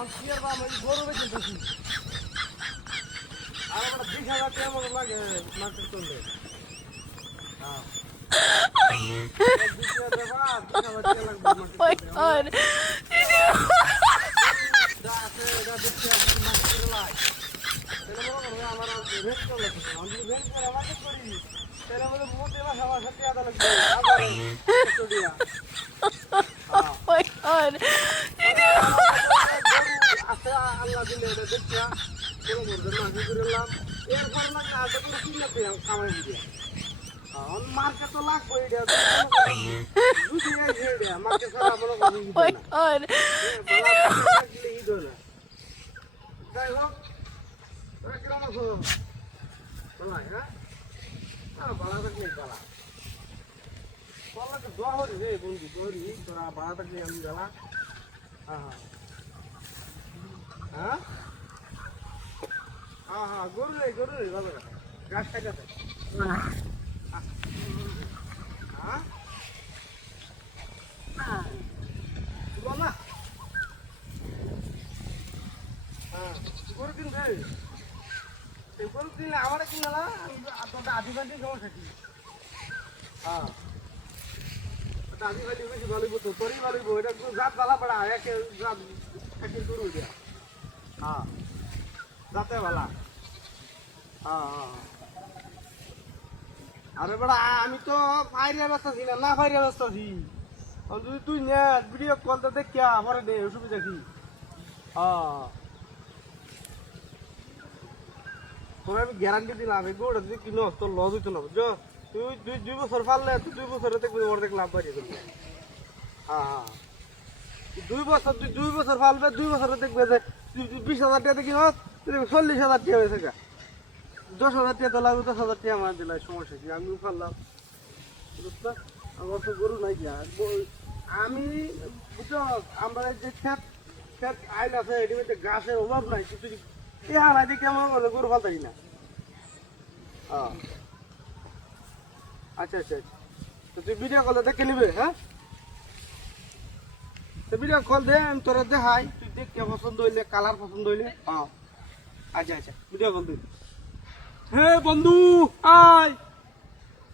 গরু বেঁচে দেখি আর আমার 20,000 টাকা মতো লাগে মার্কেট করলে। হ্যাঁ আল্লাহ দিলে দেখিয়া এরপর লাগে আশা করে কিনলে কামাই দিয়ে মার্কেট তো লাগবে মার্কেট ছাড়া মনে করেন যাই হোক কিরম আছো হ্যাঁ ভাড়া থাকলে ভাড়া বললাম দোয়া হরি রে বন্ধু দোহরি তোরা ভাড়া থাকলে আমি গেলা হ্যাঁ হ্যাঁ হ্যাঁ হ্যাঁ গরু রে ভালো গাছ খাইতে হ্যাঁ বল না হ্যাঁ গরু কিনবে গরু কিনলে আমার কিনলে না আপনার আধি ঘন্টি সমস্যা কি হ্যাঁ আধি ঘন্টি বেশি ভালো তো তোরই ভালো এটা জাত ভালো পড়া একে জাত একে গরু দেয়া হ্যাঁ যাতে ভালা হ্যাঁ হ্যাঁ আরে বড়া আমি তো ফাইরিয়া ব্যস্ত আছি না ফাইরিয়া ব্যস্ত আছি যদি তুই নে ভিডিও কলটা দেখিয়া পরে দে অসুবিধা কি হ্যাঁ তোর আমি গ্যারান্টি দিলাম এই গোটা যদি কিনো তোর লস হইতো না বুঝছো তুই 2 বছর ফাললে তুই 2 বছরে দেখবি অর্ধেক লাভ পাইয়ে যাবি হ্যাঁ হ্যাঁ 2 বছর ফালবে 2 বছরে দেখবে যে তুই 20,000 টাকা কিনো 40,000 টাকা হয়েছে গা 10,000 টাকা তো লাগবে 10,000 টাকা আমার দিলাই সমস্যা কি আমিও ফাললাম বুঝছো আমার তো গরু নাই গিয়া আমি বুঝছো আমরা যে ক্ষেত আইল আছে এটি মধ্যে গাছের অভাব নাই কিন্তু এ হারাই দিয়ে কেমন বলে গরু ফালতারি না হ্যাঁ আচ্ছা আচ্ছা আচ্ছা তো তুই ভিডিও কলে দেখে নিবে হ্যাঁ তো ভিডিও কল দে আমি তোরা দেখাই তুই দেখে পছন্দ হইলে কালার পছন্দ হইলে হ্যাঁ আচ্ছা আচ্ছা ভিডিও কল দিবি হে বন্ধু আয়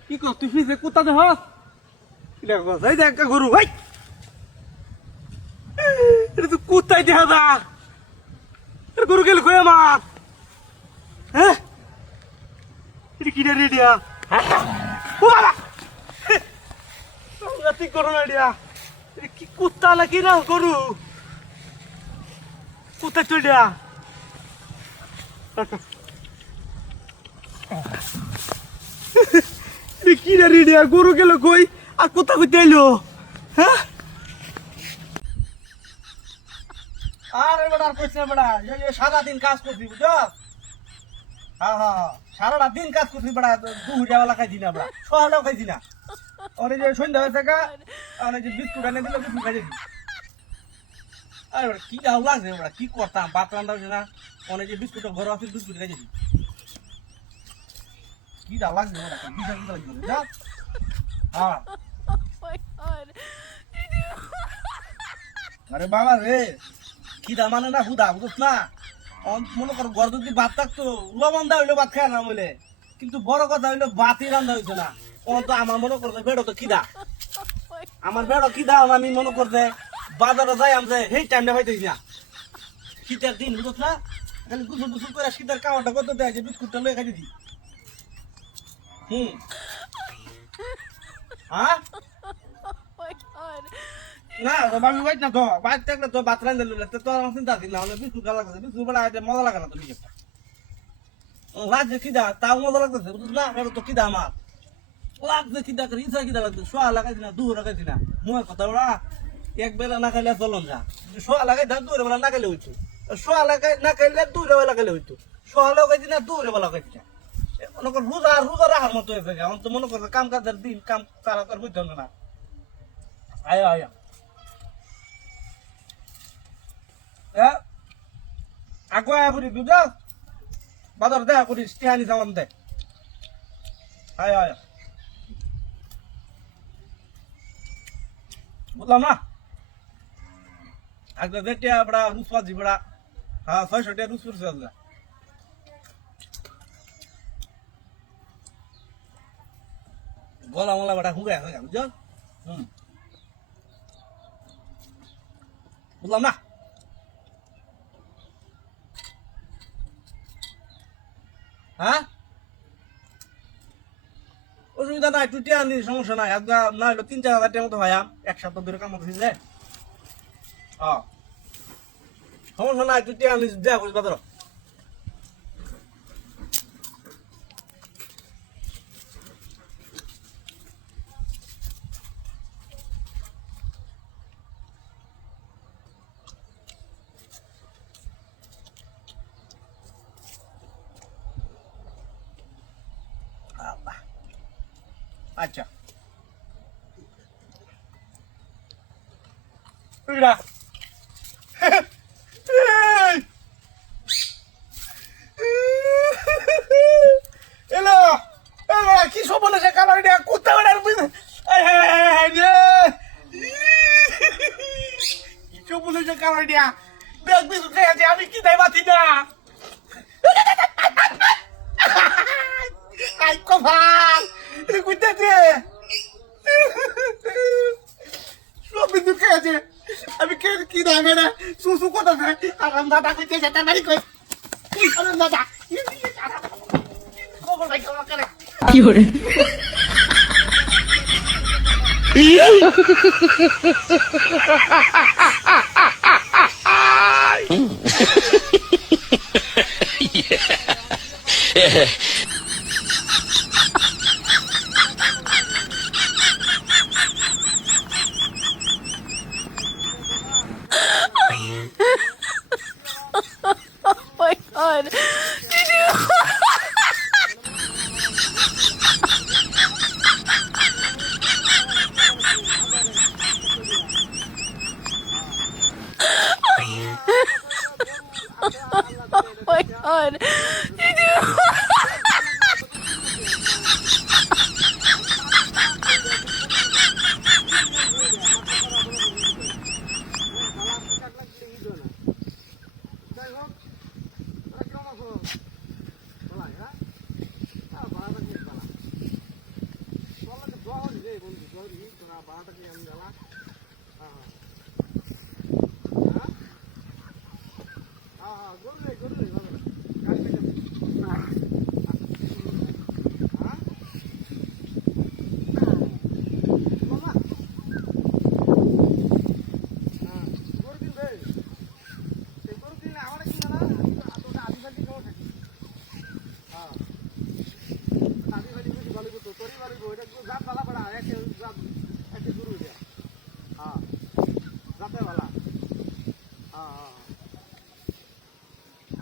কি কর তুই ফিজে কোথা দেখ এই দেখ গরু ভাই এটা তুই কোথায় দেখা যা গরু গেল কই আমার হ্যাঁ এটা কি রেডিয়া ও বাবা তুই করো না রেডিয়া কি কুত্তা নাকি না গরু কোথায় চল দিয়া কি রেডিয়া গরু গেল কই আর কোথা কইতে আইলো হ্যাঁ আরে বেটা কইছ না বেটা এই সারা দিন কাজ করবি বুঝছো হ্যাঁ হ্যাঁ সারাটা দিন কাজ করবি বেটা 2 টাকা খাইছি না বেটা 6 টাকা খাইছি না আর এই যে সন্ধ্যা হয়ে থাকা আর এই যে বিস্কুট এনে দিলে বিস্কুট খাইছি আরে বেটা কি দাও লাগছে বেটা কি করতাম ভাত রান্না হইছে না অনেক যে বিস্কুট ঘর আছে বিস্কুট খাইছি কি দাও লাগছে বেটা কি দাও লাগছে যা হ্যাঁ আরে বাবা রে কি দা মানে না হুদা বুঝছ না মনে করো ঘর যদি ভাত থাকতো লবণ দা হইলো ভাত খায় না বলে কিন্তু বড় কথা হইলো ভাতই রান্না হইছে না ও তো আমার মনে করছে বেড়ো তো খিদা আমার বেড়ো খিদা আমি মনে করছে বাজারে যাই আমি সেই টাইমটা হইতেছি না শীতের দিন বুঝছ না খালি গুছু গুছু করে শীতের খাওয়াটা কত দেয় যে বিস্কুটটা লয়ে খাই দিছি হ্যাঁ না আমি বাইট না তো বাইট থাকলে তো ভাত রান্ধে লইলে তো আমার চিন্তা আছে না বিস্কুট ভালো লাগছে বিস্কুট বড় মজা লাগে না তুমি লাগছে খিদা তাও মজা লাগতেছে বুঝলি না এটা তো খিদা আমার লাগছে খিদা করে ইচ্ছা খিদা লাগছে শোয়া লাগাইছি না দূর লাগাইছি না মুখে কথা বলা এক বেলা না খাইলে চলন যা শোয়া লাগাই ধান দূরে বেলা না খাইলে হইতো শোয়া লাগাই না খাইলে দূরে বেলা খাইলে হইতো শোয়া লাগাইছি না দূরে বেলা খাইছি না মনে কর রোজা রোজা রাখার মতো হয়েছে আমার তো মনে করছে কাম কাজের দিন কাম তারা তার বুঝতে হবে না আয়া আয়া আগুয়া করি বুঝা বাজার দেখা করিস টিহানি যাওয়ান দে আয়া আয়া বুঝলাম না আজকে যেটা বড় রুসবাজি বড় হ্যাঁ 600 টাকা রুস পড়ছে আজকে গলা মলা বড় হুগে আছে বুঝছো বুঝলাম না হ্যাঁ অসুবিধা নাই একটু টিয়া নি সমস্যা নাই আজকে না হলো 3-4 হাজার টাকা মতো ভাইয়া এক সপ্তাহ ধরে কাম করতেছি যে সমস্যা নাই একটু টিয়া নি দেয়া করিস বাজার আচ্ছা এরা এলো এলো কি সব বলে সে কালার দিয়া কুত্তা বেড়ার কি সব বলে সে কালার দিয়া ব্যাগ বিস উঠে আছে আমি কি দেয় বাতি না আই কভাল কুত্তাতে সব বিন্দু খেয়েছে আমি কি দেয় না সুসু কথা আরাম দাদা কইতে যেতে মারি কই আরাম দাদা খবর ভাই খবর করে কি হরে my god. Did you? Oh my god. Did you?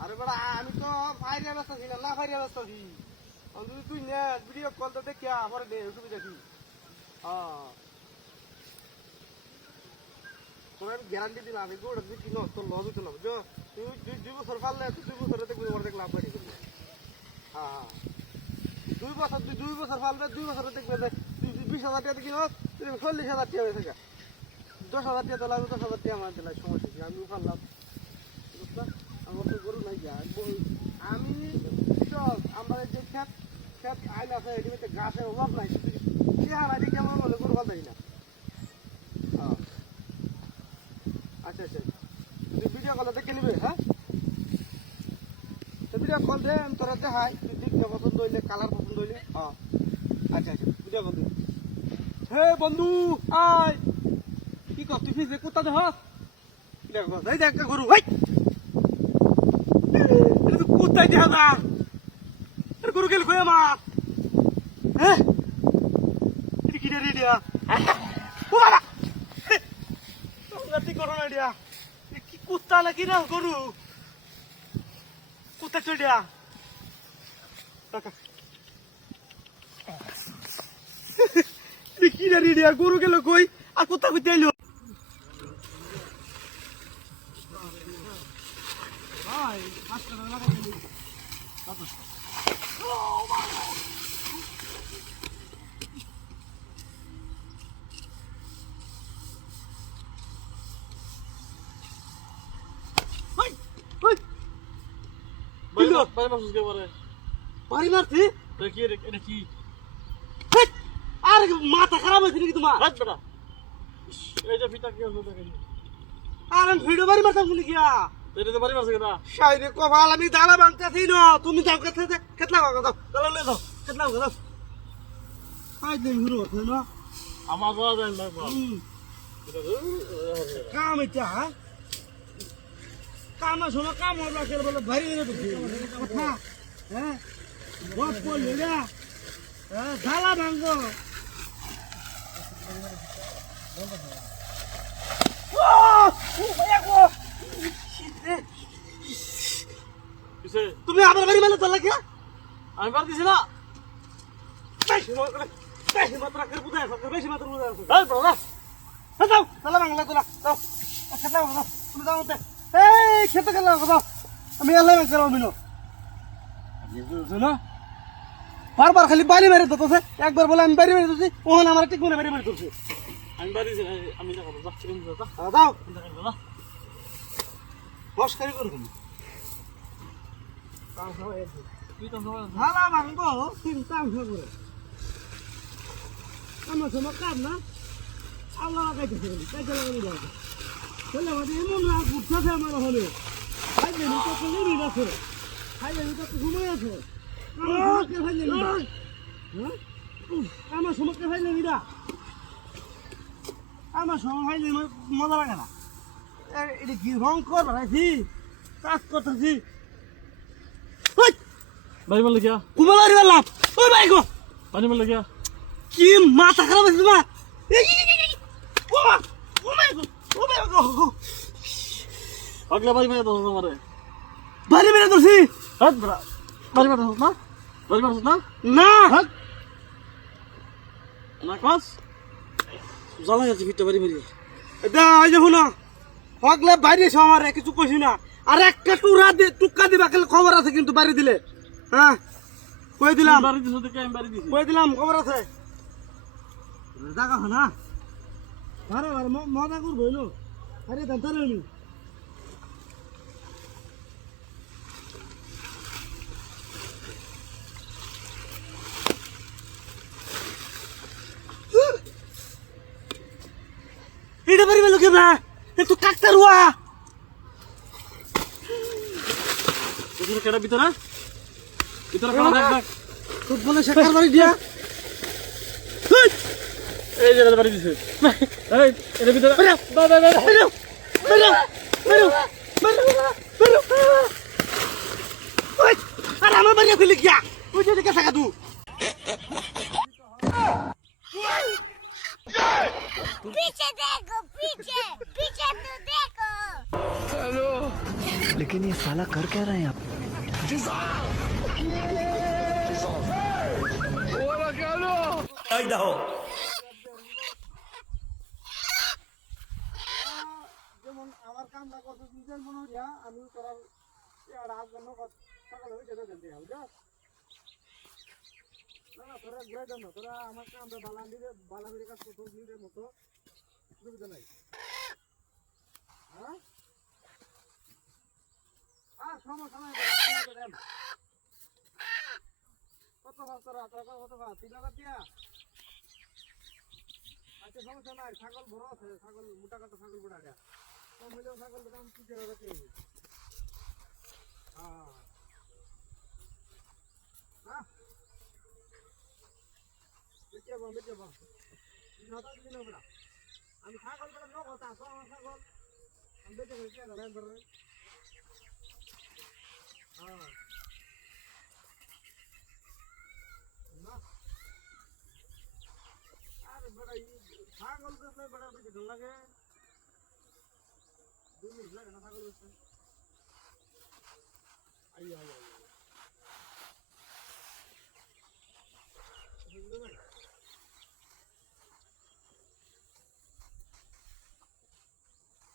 আরে বড় আমি তো ফাইরে ব্যস্ত ছিলাম না ফাইরে ব্যস্ত আছি যদি তুই নে ভিডিও কল তো দেখিয়া পরে দে সুবিধা কি তোর আমি গ্যারান্টি দিলাম এই গোড়া বিক্রি ন তোর লস হইতো না বুঝছো তুই 2 বছর ফাললে তুই 2 বছর দেখবি ওর দেখ লাভ পাই হ্যাঁ 2 বছর তুই 2 বছর ফালবে 2 বছর দেখবে তুই 20,000 টাকা কিনো তুই 40,000 টাকা হয়ে থাকে 10,000 টাকা তো লাগবে 10,000 টাকা আমার দিলাই সমস্যা কি আমি ফাললাম বুঝছো আমার তো গরু নাই আমি আমার যে খেত খেত আইন আছে এদিকে গাছের অভাব নাই চেহারা দেখে আমার মনে গরু ভালো না আচ্ছা আচ্ছা তুই ভিডিও কল দেখে নিবে হ্যাঁ তো ভিডিও কল দে আমি তোরা দেখাই তুই দেখতে পছন্দ হইলে কালার পছন্দ হইলে হ্যাঁ আচ্ছা আচ্ছা ভিডিও কল দে হে বন্ধু আয় কি কর তুই ফিজে কোথা দেখ দেখো এই দেখ গরু ভাই কোথায় দেখা যা গরু গেল কই আমার হ্যাঁ এটা কি রে দিয়া ও বাবা তুই করো না দিয়া কি কুত্তা নাকি না গরু কুত্তা চল দিয়া কি রে দিয়া গরু গেল কই আর কুত্তা কই আইলো ভাই আজকে না লাগা গেলি বাড়ি মারছিস কে মারে? বাড়ি মারছি কি এটা কি? হেৎ! আর মাথা খারাপ হয়েছে নাকি তোমার হাট বেটা। এই যে পিতা কি হলো দেখেন। আর আমি ভিডিও বাড়ি মারতাম শুনি গিয়া এটা তো বাড়ি মারছে কেনা? শাইরে কপাল আমি দালা ভাঙতেছি না তুমি যাও কেতলা দাও দাও লয়ে যাও কেতলা দাও আই দেই শুরু হচ্ছে না আমার যাওয়া যায় না বাবা। কাম এটা কাম শোনো কাম আমরা কে বলে ভারী হয়ে গেছে কথা হ্যাঁ বহুত পড়লে না হ্যাঁ দালা ভাঙবো কিসে? তুমি আমার বাড়ি মেলে চলে কে আমি পার দিছি না। বেশি মাত্রা করে বুঝায় বেশি মাত্রা বুঝায় হাট বেটা না। দাও দালা ভাঙলা তোলা দাও খেতলা দাও তুমি দাও মতে এই খেতে গেল দাও আমি আল্লাহ ভাঙ করব মিনো না বারবার খালি বাড়ি মেরে দিতেছে একবার বলে আমি বাড়ি মেরে দিতেছি ওখানে আমার ঠিক মনে বাড়ি মেরে দিতেছে আমি বাড়ি দিছি আমি না করব। যা চিকেন যা। দাও চিন্তা করবে না। মস্কারি করুন তুই তো সবাই ভালা ভাঙবো চিন্তা করে আমার সময় কাম না আল্লাহ লাগাইতেছে কাইতে লাগাই দাও চলে আমাদের এমন না ঘুরতেছে আমার হলে খাইলে নি কত লিমিট আছে খাইলে নি কত সময় আছে আমার সময় খাইলে নিরা আমার সময় খাইলে মজা লাগে না এটা কি রং কর বাড়াইছি কাজ করতেছি বাড়ি মারলে কি? কুমারি বললাম ও ভাই গো পানি মারলে কি? কি মাথা খারাপ হয়েছে তোমার ও ভাই গো আগলা বাড়ি মেরে দাও আমারে। বাড়ি বেড়ে ধরছি হাট বেটা। বাড়ি মারছিস না? বাড়ি মারছিস না? না হাট। না কাজ? জ্বালা গেছে ভিতরে বাড়ি মেরে। এটা এই যে শুনো হকলে বাইরে এসে আমার কিছু কইছি না আর একটা টুকা দিবা খেলে খবর আছে কিন্তু বাইরে দিলে হ্যাঁ কই দিলাম বাড়ি দিছ দেখে আমি বাড়ি দিছি। কই দিলাম খবর আছে জায়গা না ভাড়া ভাড়া মজা করবো এলো আরে দাঁতারে নি এটা বাড়ি বেলো কেনা একটু কাকতে রুয়া ভিতরে কেডা ভিতরে? ভিতরে কেডা দেখ দেখ। তোর বলে শেখার বাড়ি দিয়া এই যে বাড়ি দিছে। এই এর ভিতরে বেরো বেরো বেরো বেরো বেরো ওই আরে আমার বাড়ি খুলে গিয়া ওই যে কে থাকা তুই पीछे देखो पीछे पीछे तो देखो लेकिन ये साला कर क्या रहे हैं आप যেমন আমার কামটা কত নিজের মনে হইয়া আমি করার রাত জন্য সকালে হয়ে যেতে জানতে হবে না না তোরা ঘুরে যাও না তোরা আমার কামটা বালান্দিরে কাজ করতো নিজের মতো সুবিধা নাই হ্যাঁ আর সমস্যা নাই কত ভাব তোরা কত ভাব 3,000 দিয়া আচ্ছা সমস্যা নাই ছাগল বড় আছে ছাগল মোটা কাটা ছাগল বড় আছে কম হইলেও ছাগল দাম 3,000 টাকা হ্যাঁ বেঁচে বল আমি ছাগল বড় ন কথা আমার ছাগল আমি বেঁচে গেছি হ্যাঁ না আরে বড় ছাগল তো বড় বেঁচে লাগে 2 মিনিট লাগে না ছাগল বেঁচে আইয়া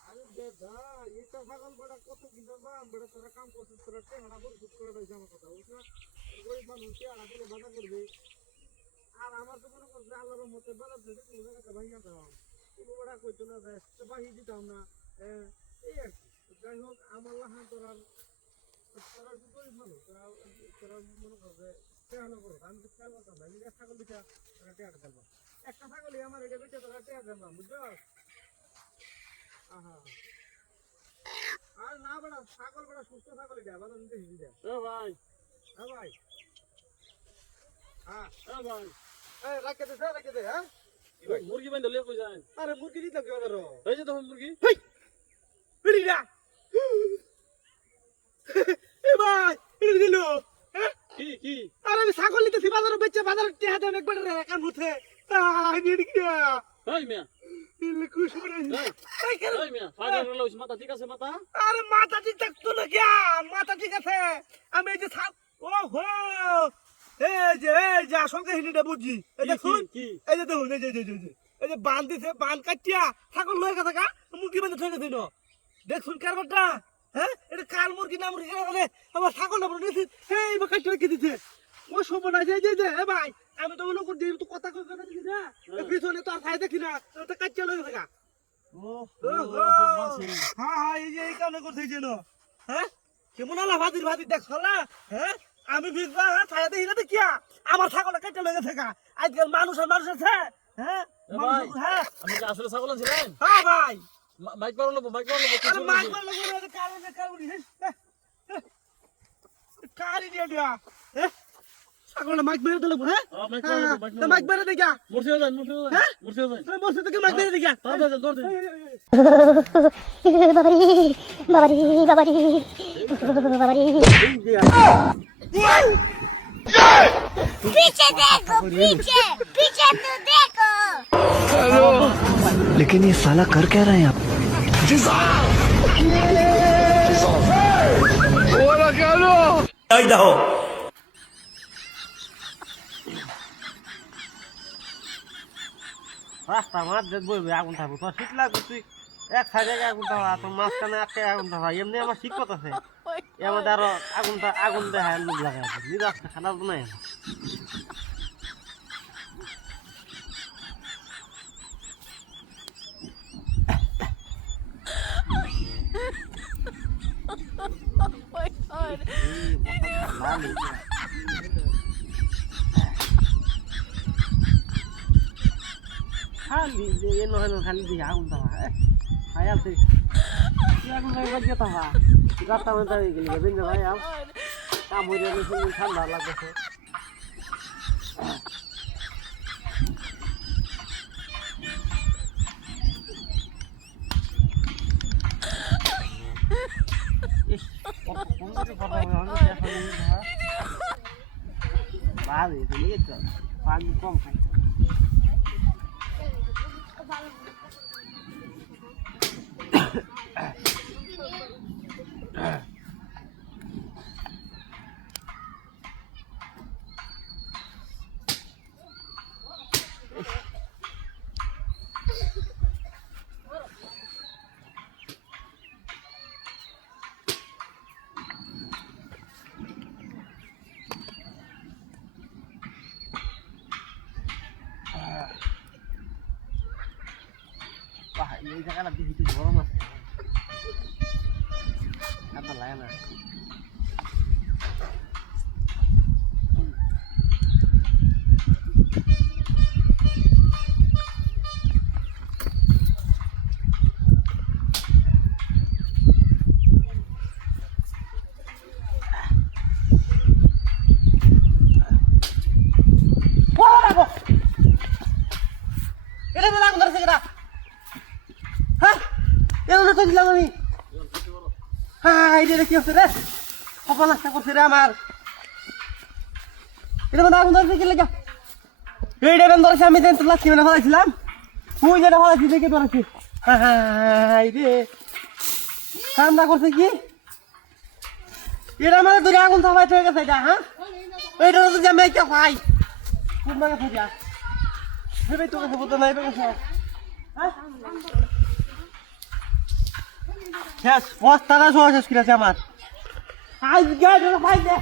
আরে দাদা এটা ছাগল বড় কত কিলো দাম বড় তোরা কাম করছিস তোরা টেহারা করে শুট করে দিয়েছে আমার কথা বুঝছ গরিব মানুষ টেহারা দিলে বাধা করবে আর আমার তো মনে করছে আল্লাহর মতে বাজার থেকে কোনো জায়গাতে ভাঙিয়া দাও কোনো বড় কইতো না বাহি দিতাম না এই আর কি যাই হোক আমার লাহান তোর আর একটা ছাগলই আমার এটা বেঁচে তোরা টেয়া দেন না বুঝছো আহা আর না বড় ছাগল বড় সুস্থ ছাগলই দেয় বাজার নিতে হিজি দেয় এ ভাই হ্যাঁ ভাই হ্যাঁ এ ভাই এই রাখে দে হ্যাঁ মুরগি বাইন্ধে লিয়ে কই যায় আরে মুরগি দিতাম কি বাজার এই যে তখন মুরগি বিড়ি না এ ভাই বিড়ি দিলো হ্যাঁ কি আরে আমি ছাগল নিতেছি বাজারে বেচে বাজারে টেয়া দেন একবার রে কান মুছে আই বিড়ি কিয়া এই মিয়া ইলে কুশ করে এই কেন এই মিয়া ফাগার লইছ মাথা ঠিক আছে মাথা আরে মাথা ঠিক থাকতো না কিয়া মাথা ঠিক আছে আমি এই যে ওহো এই যে আসল কাহিনীটা বুঝছি এই দেখুন কি এই যে দেখুন এই যে বান দিছে বান কাটিয়া ছাগল লয়ে গেছে গা মুরগি বান্ধে ঠেকে দিন দেখুন কারবারটা হ্যাঁ এটা কাল মুরগি না মুরগি মানে আমার ছাগল না বলে দিছি এই বা কাটি রেখে দিছে ও সব না যে এ ভাই আমি তো লোক দিয়ে তো কথা দিছি না পিছনে তো আর ফায়দা দেখি না তো কাটিয়া লয়ে গেছে গা হ্যাঁ এই যে এই কামে করছে এই যেন হ্যাঁ কেমন আলা ভাদির দেখছ না হ্যাঁ আমি বিজবা ছায়া দেই না দেখিয়া আমার ছাগলটা কেটে লয়ে গেছে গা আজকাল মানুষ আছে হ্যাঁ ভাই হ্যাঁ আমি কি আসলে ছাগল আনছিলেন হ্যাঁ ভাই মাইক পারো না আরে মাইক মারলো করে কারি দিয়া দিয়া হ্যাঁ ছাগলটা মাইক মেরে দিল হ্যাঁ মাইক মেরে দে গা মুরসি যান হ্যাঁ মুরসি যান বসে থেকে মাইক মেরে দে গা দৌড় দে বাবারি पीछे देखो पीछे पीछे तो देखो लेकिन ये साला कर क्या रहे हैं आप রাস্তা মাছ দেখবো আগুন থাকবো তোর শীত লাগবে তুই এক সাইডে আগুন থাকা তোর মাঝখানে আটকে আগুন থাকা এমনি আমার শিক্ষত আছে এর মধ্যে আরো আগুন দেখায় লোক লাগাই নিজে আসতে খারাপ নাই my god. খালি এ নহয় খালি দিয়ে আগুন থাকা খায়াতে আগুন বাজিয়ে থাকা রাস্তা মধ্যে গেলি বেন ভাই আম কাম হয়ে গেলে ঠান্ডা লাগছে পানি কম খাই এই জায়গাটা দেখি একটু গরম আছে ঠান্ডা লাগে না এটা বেলা আগুন ধরেছে কেটা হ্যাঁ এগুলো তো দিলাম আমি হ্যাঁ এটা কি হচ্ছে রে কপাল আশা করছে রে আমার এটা মানে আগুন ধরেছে কি লেগা এইটা বেন ধরেছে আমি যেন লাঠি মেনে ফেলাইছিলাম তুই যেটা ফেলাইছি দেখে ধরেছি হ্যাঁ রে ঠান্ডা করছে কি এটা মানে ধরে আগুন থামাই হয়ে গেছে এটা হ্যাঁ এইটা তো যে আমি একটা ভাই কোন জায়গা থেকে ভেবে তোকে বলতে নাই পেয়েছে শেষ বস্তাটা সহ শেষ করেছে আমার আজ গাড়ি ফাইদে